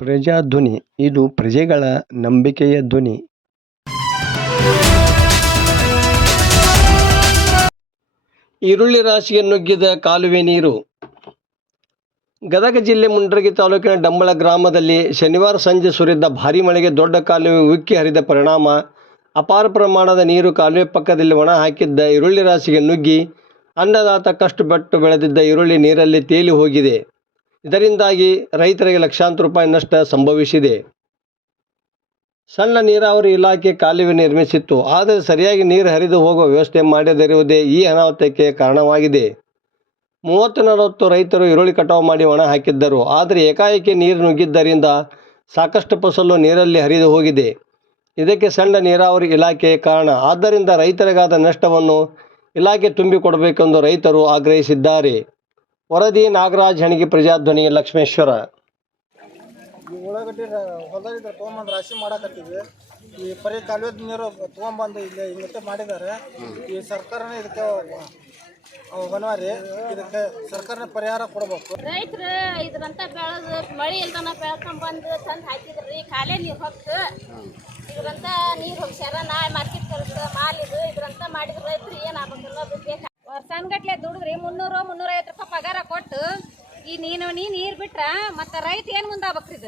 ಪ್ರಜಾಧ್ವನಿ, ಇದು ಪ್ರಜೆಗಳ ನಂಬಿಕೆಯ ಧ್ವನಿ. ಈರುಳ್ಳಿ ರಾಶಿಗೆ ನುಗ್ಗಿದ ಕಾಲುವೆ ನೀರು. ಗದಗ ಜಿಲ್ಲೆ ಮುಂಡ್ರಗಿ ತಾಲೂಕಿನ ಡಂಬಳ ಗ್ರಾಮದಲ್ಲಿ ಶನಿವಾರ ಸಂಜೆ ಸುರಿದ ಭಾರೀ ಮಳೆಗೆ ದೊಡ್ಡ ಕಾಲುವೆ ಉಕ್ಕಿ ಹರಿದ ಪರಿಣಾಮ. ಅಪಾರ ಪ್ರಮಾಣದ ನೀರು ಕಾಲುವೆ ಪಕ್ಕದಲ್ಲಿ ಒಣ ಹಾಕಿದ್ದ ಈರುಳ್ಳಿ ರಾಶಿಗೆ ನುಗ್ಗಿ, ಅನ್ನದಾತ ಕಷ್ಟಪಟ್ಟು ಬೆಳೆದಿದ್ದ ಈರುಳ್ಳಿ ನೀರಲ್ಲಿ ತೇಲಿ ಹೋಗಿದೆ. ಇದರಿಂದಾಗಿ ರೈತರಿಗೆ ಲಕ್ಷಾಂತರ ರೂಪಾಯಿ ನಷ್ಟ ಸಂಭವಿಸಿದೆ. ಸಣ್ಣ ನೀರಾವರಿ ಇಲಾಖೆ ಕಾಲುವೆ ನಿರ್ಮಿಸಿತ್ತು, ಆದರೆ ಸರಿಯಾಗಿ ನೀರು ಹರಿದು ಹೋಗುವ ವ್ಯವಸ್ಥೆ ಮಾಡದಿರುವುದೇ ಈ ಅನಾಹುತಕ್ಕೆ ಕಾರಣವಾಗಿದೆ. ಮೂವತ್ತು ನಲವತ್ತು ರೈತರು ಈರುಳ್ಳಿ ಕಟಾವು ಮಾಡಿ ಒಣ ಹಾಕಿದ್ದರು, ಆದರೆ ಏಕಾಏಕಿ ನೀರು ನುಗ್ಗಿದ್ದರಿಂದ ಸಾಕಷ್ಟು ಫಸಲು ನೀರಲ್ಲಿ ಹರಿದು ಹೋಗಿದೆ. ಇದಕ್ಕೆ ಸಣ್ಣ ನೀರಾವರಿ ಇಲಾಖೆ ಕಾರಣ. ಆದ್ದರಿಂದ ರೈತರಿಗಾದ ನಷ್ಟವನ್ನು ಇಲಾಖೆ ತುಂಬಿಕೊಡಬೇಕೆಂದು ರೈತರು ಆಗ್ರಹಿಸಿದ್ದಾರೆ. ವರದಿ ನಾಗರಾಜ್ ಹಣಗಿ ಪ್ರಜಾಧ್ವನಿ ಲಕ್ಷ್ಮೇಶ್ವರ. ಈ ಉಳ್ಳಾಗಡ್ಡಿ ಹೊಲದಾಗ ತೊಗೊಂಬಂದು ರಾಶಿ ಮಾಡಕತ್ತೀವಿ. ಈ ಪರಿ ಕಾಲುವೆದ ನೀರು ತೊಗೊಂಬಂದು ಇಲ್ಲಿ ಹಿಂಗತ್ತೆ ಮಾಡಿದ್ದಾರೆ. ಈ ಸರ್ಕಾರನೇ ಇದಕ್ಕೆ ಬನವಾರಿ ಇದಕ್ಕೆ ಸರ್ಕಾರನೇ ಪರಿಹಾರ ಕೊಡಬೇಕು. ರೈತರು ಇದ್ರಂತ ಬೆಳೆದು ಮಳಿ ಇಲ್ದನ ಬೆಳ್ಕೊಂಡ್ ಬಂದು ತಂದು ಹಾಕಿದ್ರಿ. ಕಾಲೇ ನೀರು ಹೊತ್ತು. ಇದ್ರಂತ ನೀರು ಹೋಗ್ಸ್ಯಾರ ನಾಳೆ ಮಾರ್ಕೆಟ್ ಕರೆದು ಮಾಲ್ ಇದು ಇದ್ರಂತ ಮಾಡಿದ್ರೆ ರೈತರು ಏನ್ ಆಗ್ಬೇಕು ಅನ್ನೋದು ಬೇಕಾ. ವರ್ಷಾನ್ಗಟ್ಲೆ ದುಡಿದ್ರಿ ಮುನ್ನೂರು ಮುನ್ನೂರೈವತ್ತು ರೂಪಾಯಿ ಪಗಾರ ಕೊಟ್ಟು ಈ ನೀನು ನೀರು ಬಿಟ್ರ ಮತ್ತೆ ರೈತ ಏನು ಮುಂದಾಗ್ಬೇಕ್ರಿ ಇದು?